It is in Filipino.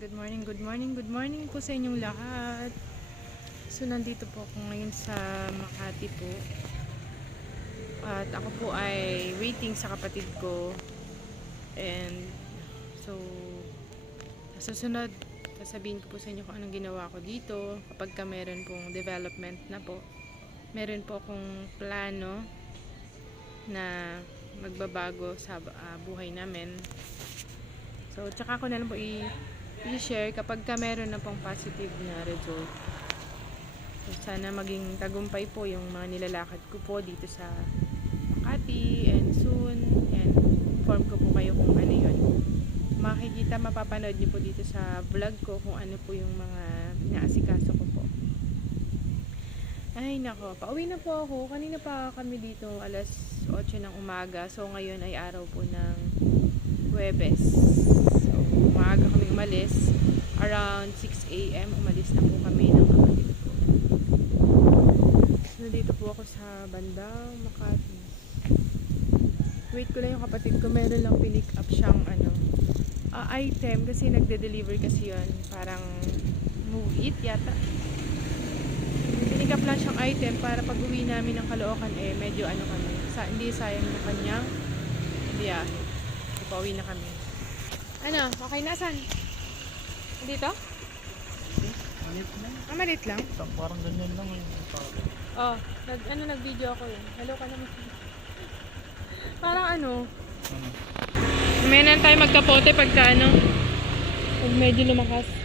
good morning, good morning, good morning po sa inyong lahat. So, nandito po ako ngayon sa Makati po. At ako po ay waiting sa kapatid ko. And, so, susunod, sasabihin ko po sa inyo kung anong ginawa ko dito. Kapag ka meron pong development na po. Meron po akong plano na magbabago sa ah, buhay namin. So, tsaka ko na lang po i- i-share kapag ka meron na pong positive na result. So, sana maging tagumpay po yung mga nilalakad ko po dito sa Makati and soon. And inform ko po kayo kung ano yun. Makikita, mapapanood niyo po dito sa vlog ko kung ano po yung mga naasikaso ko po. Ay, nako. Pauwi na po ako. Kanina pa kami dito alas 8 ng umaga. So, ngayon ay araw po ng Huwebes. So, umalis. Around 6 a.m. umalis na po kami ng kapatid ko. Nandito po ako sa bandang Makati. Wait ko lang yung kapatid ko. Meron lang pinick up siyang ano, ah, item kasi nagde-deliver kasi yon Parang move it yata. Pinick up lang siyang item para pag uwi namin ng Caloocan eh medyo ano kami. Sa, hindi sayang yung kanyang biyahe. So, pauwi na kami. Ano? Okay na? Saan? Dito? Malit lang. Ah, malit lang. Isang parang ganyan lang yung tao. Oh, nag, ano, nag-video ako yun. Hello ka naman. Parang ano, Ano? may tayo magkapote pagka ano, pag medyo lumakas.